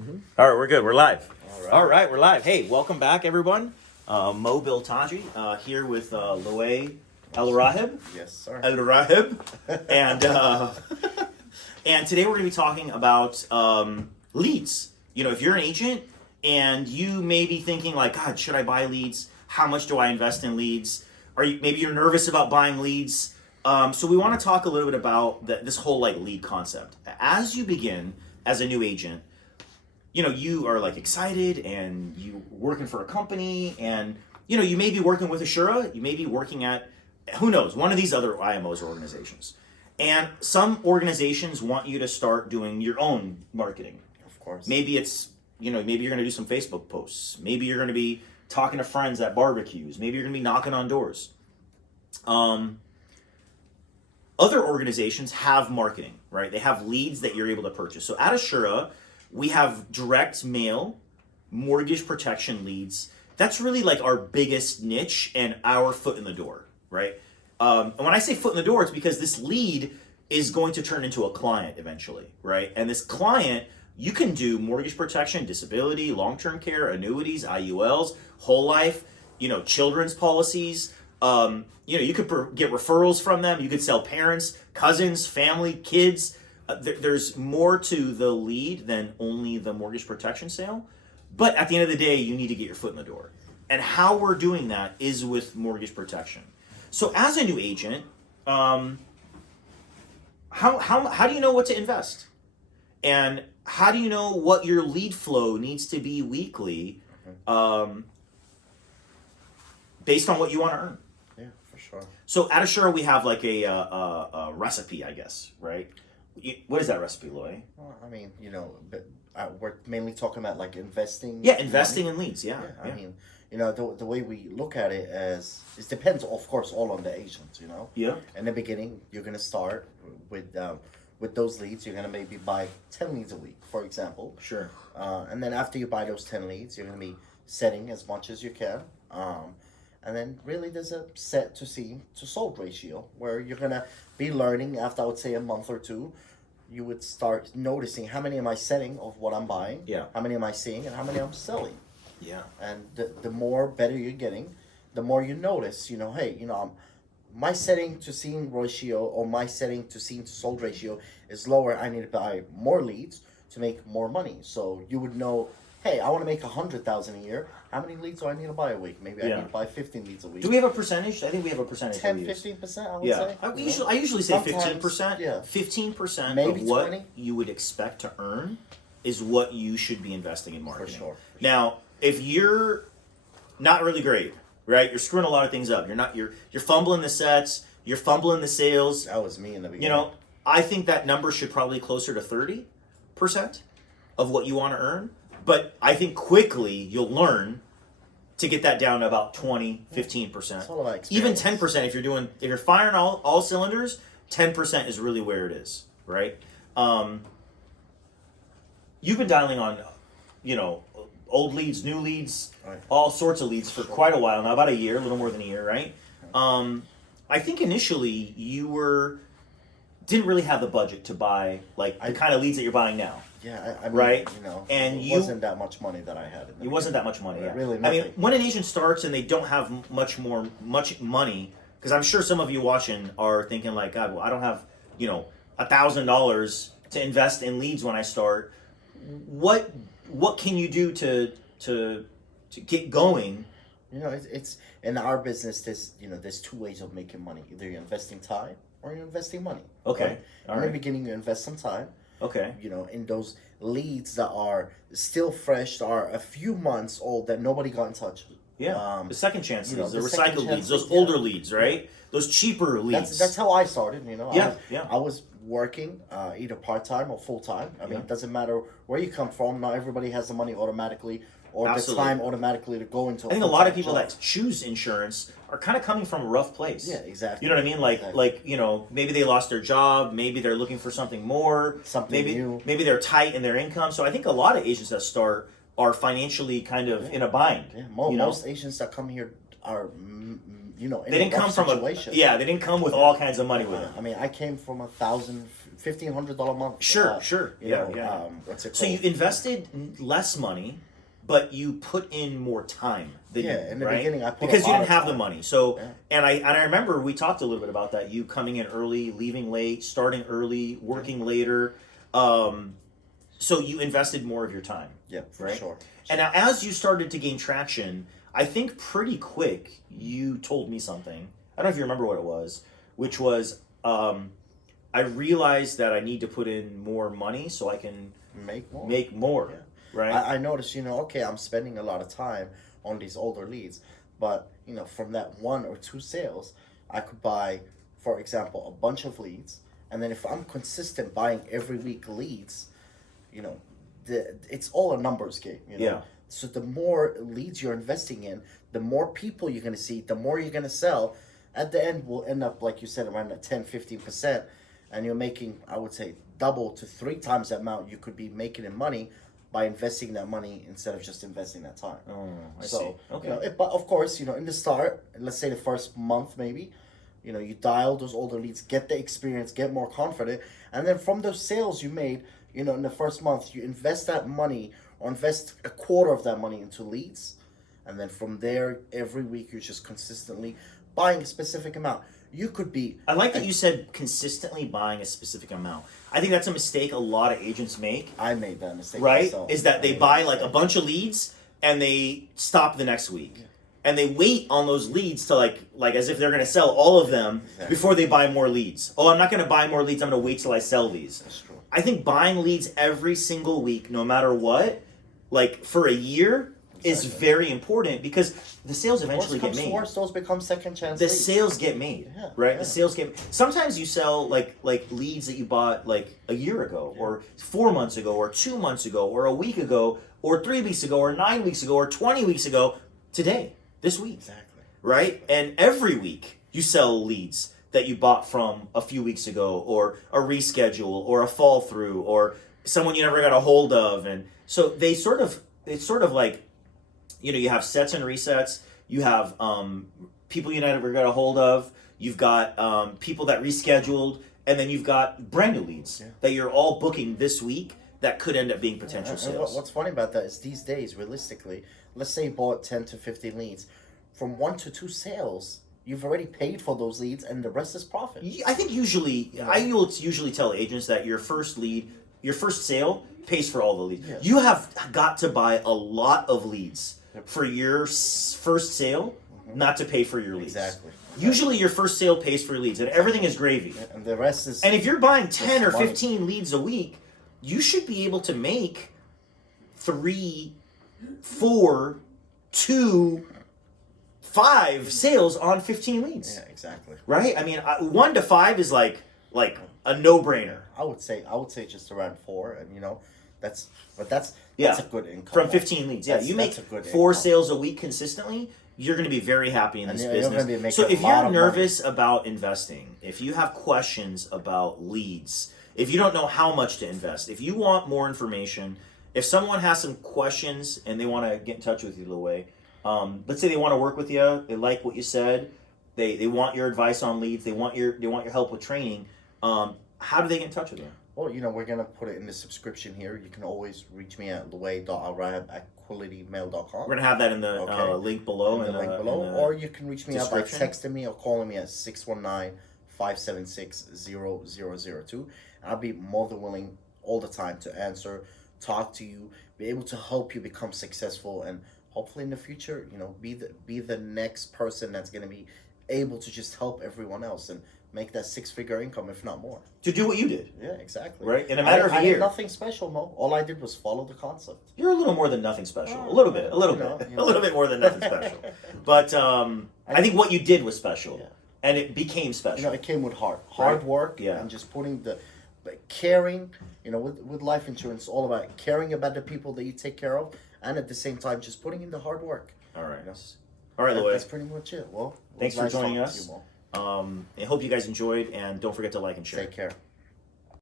All right, we're good. We're live. All right. We're live. Hey, welcome back, everyone. Moe Biltagi here with Luay El Rahib. Yes, sir. El Rahib. And today we're going to be talking about leads. You know, if you're an agent and you may be thinking like, God, should I buy leads? How much do I invest in leads? Maybe you're nervous about buying leads. So we want to talk a little bit about this whole like lead concept. As you begin as a new agent, you know, you are like excited and you working for a company and, you know, you may be working with Asurea, you may be working at, who knows, one of these other IMOs or organizations. And some organizations want you to start doing your own marketing. Of course. Maybe it's, you know, maybe you're going to do some Facebook posts. Maybe you're going to be talking to friends at barbecues. Maybe you're going to be knocking on doors. Other organizations have marketing, right? They have leads that you're able to purchase. So at Asurea, we have direct mail, mortgage protection leads. That's really like our biggest niche and our foot in the door, right? And when I say foot in the door, it's because this lead is going to turn into a client eventually, right? And this client, you can do mortgage protection, disability, long-term care, annuities, IULs, whole life, you know, children's policies. You know, you could get referrals from them. You could sell parents, cousins, family, kids. There's more to the lead than only the mortgage protection sale. But at the end of the day, you need to get your foot in the door. And how we're doing that is with mortgage protection. So as a new agent, how do you know what to invest? And how do you know what your lead flow needs to be weekly based on what you want to earn? Yeah, for sure. So at Asurea, we have like a recipe, I guess, right? What is that recipe, Luay? Well, I mean, you know, but we're mainly talking about like investing. Yeah, investing in leads. Yeah. I mean, you know, the way we look at it as it depends, of course, all on the agent. You know. Yeah. In the beginning, you're gonna start with those leads. You're gonna maybe buy 10 leads a week, for example. Sure. And then after you buy those 10 leads, you're gonna be setting as much as you can. And then really there's a set to see to sold ratio where you're going to be learning after, I would say, a month or two. You would start noticing how many am I setting of what I'm buying, how many am I seeing, and how many I'm selling. Yeah. And the more better you're getting, the more you notice, you know, hey, you know, my setting to seeing ratio or my setting to seeing to sold ratio is lower. I need to buy more leads to make more money. So you would know, hey, I want to make 100,000 a year. How many leads do I need to buy a week? Maybe I need to buy 15 leads a week. Do we have a percentage? I think we have a percentage. 10, 15%, I would say. I usually say Sometimes, 15%. yeah. 15% Maybe of what 20. you would expect to earn is what you should be investing in marketing. For sure. Now, if you're not really great, right? You're screwing a lot of things up. You're fumbling the sets. You're fumbling the sales. That was me in the beginning. You know, I think that number should probably be closer to 30% of what you want to earn. But I think quickly you'll learn to get that down to about 20, 15%. It's all about Even experience. 10% if you're firing all cylinders, 10% is really where it is, right? You've been dialing on, you know, old leads, new leads, Right. all sorts of leads for quite a while now, about a year, a little more than a year, right? I think initially didn't really have the budget to buy like the kind of leads that you're buying now. Yeah, I mean, right? you know, And it wasn't that much money that I had. It wasn't that much money. Yeah. Really I mean, nothing. when an agent starts and they don't have much money, because I'm sure some of you watching are thinking like, God, well, I don't have, you know, $1,000 to invest in leads when I start. What can you do to get going? You know, it's in our business. There's two ways of making money. Either you're investing time or you're investing money. Okay. Right? All In right. the beginning, you invest some time. Okay. You know, in those leads that are still fresh, are a few months old that nobody got in touch with. Yeah. The second chances, you know, the the second recycled leads, chances, those older leads, right? Those cheaper leads. That's how I started. You know, Yeah, I was working either part time or full time. I mean, Yeah. it doesn't matter where you come from. Not everybody has the money automatically or Absolutely. the time automatically to go into. I think a lot of people that choose insurance are kind of coming from a rough place. Yeah, exactly. You know what I mean? Like you know, maybe they lost their job, maybe they're looking for something more, Something new. Maybe they're tight in their income. So I think a lot of agents that start are financially kind of in a bind. Yeah, you know? most agents that come here are, you know, in They didn't a rough come from situation. they didn't come with all kinds of money with them. I mean, I came from $1,500 a month. Sure. Yeah. What's it called? So you invested less money, but you put in more time. In the beginning, I put because a you lot didn't of have the time. money. So Yeah. and I remember we talked a little bit about that. You coming in early, leaving late, starting early, working later. So you invested more of your time. Yeah, for right? sure. And now, as you started to gain traction, I think pretty quick you told me something. I don't know if you remember what it was, which was I realized that I need to put in more money so I can Make more. Yeah. Right. I noticed, okay, I'm spending a lot of time on these older leads, but from that 1 or 2 sales, I could buy, for example, a bunch of leads, and then if I'm consistent buying every week leads, it's all a numbers game. Yeah. So the more leads you're investing in, the more people you're going to see, the more you're going to sell. At the end, we'll end up, like you said, around that 10-15%, and you're making, I would say, double to 3 times the amount you could be making in money by investing that money instead of just investing that time. Oh, I see. Okay. But of course, in the start, let's say the first month maybe, you dial those older leads, get the experience, get more confident, and then from those sales you made, in the first month, you invest that money or invest a quarter of that money into leads, and then from there, every week you're just consistently buying a specific amount. You could be. I like that you said consistently buying a specific amount. I think that's a mistake a lot of agents make. I made that mistake. Right? Myself. Is that they buy like a bunch of leads and they stop the next week. Yeah. And they wait on those leads to like as if they're going to sell all of them before they buy more leads. Oh, I'm not going to buy more leads. I'm going to wait till I sell these. That's true. I think buying leads every single week, no matter what, like for a year, is very important because the sales eventually get made. Worse, those become second chance. The sales get made, right? The sales get. Sometimes you sell like leads that you bought like a year ago, or 4 months ago, or 2 months ago, or a week ago, or 3 weeks ago, or 9 weeks ago, or 20 weeks ago. Today, this week, exactly, right? And every week you sell leads that you bought from a few weeks ago, or a reschedule, or a fall through, or someone you never got a hold of, and so it's sort of like. You have sets and resets. You have people you never got a hold of. You've got people that rescheduled, and then you've got brand new leads that you're all booking this week that could end up being potential sales. What's funny about that is these days, realistically, let's say you bought 10 to 15 leads. From 1 to 2 sales, you've already paid for those leads, and the rest is profit. I think I will usually tell agents that your first sale pays for all the leads. Yeah. You have got to buy a lot of leads for your first sale, not to pay for your leads. Exactly. Usually your first sale pays for your leads, and everything is gravy. And the rest is... And if you're buying 10 or 15 leads a week, you should be able to make 3, 4, 2, 5 sales on 15 leads. Yeah, exactly. Right? I mean, 1 to 5 is like a no-brainer. I would say just around 4, and that's a good income. From 15 leads. Yeah, you make 4 sales a week consistently, you're going to be very happy in this business. So if you're nervous about investing, if you have questions about leads, if you don't know how much to invest, if you want more information, if someone has some questions and they want to get in touch with you, Luay, let's say they want to work with you, they like what you said, they want your advice on leads, they want your help with training, how do they get in touch with you? Well, we're going to put it in the subscription here. You can always reach me at luay.alrahab@qualitymail.com. We're going to have that in the link below. Or you can reach me out by texting me or calling me at 619-576-0002. And I'll be more than willing all the time to answer, talk to you, be able to help you become successful, and hopefully in the future, be the next person that's going to be able to just help everyone else and make that 6-figure income, if not more. To do what you did. Yeah, exactly. Right? In a matter of a year. I did nothing special, Mo. All I did was follow the concept. You're a little more than nothing special. A little bit. A little bit more than nothing special. But I think what you did was special. Yeah. And it became special. It came with hard work, and just putting caring, with life insurance, all about caring about the people that you take care of, and at the same time, just putting in the hard work. All right. All right, Luay. That's pretty much it. Well, thanks for joining us. I hope you guys enjoyed, and don't forget to like and share. Take care.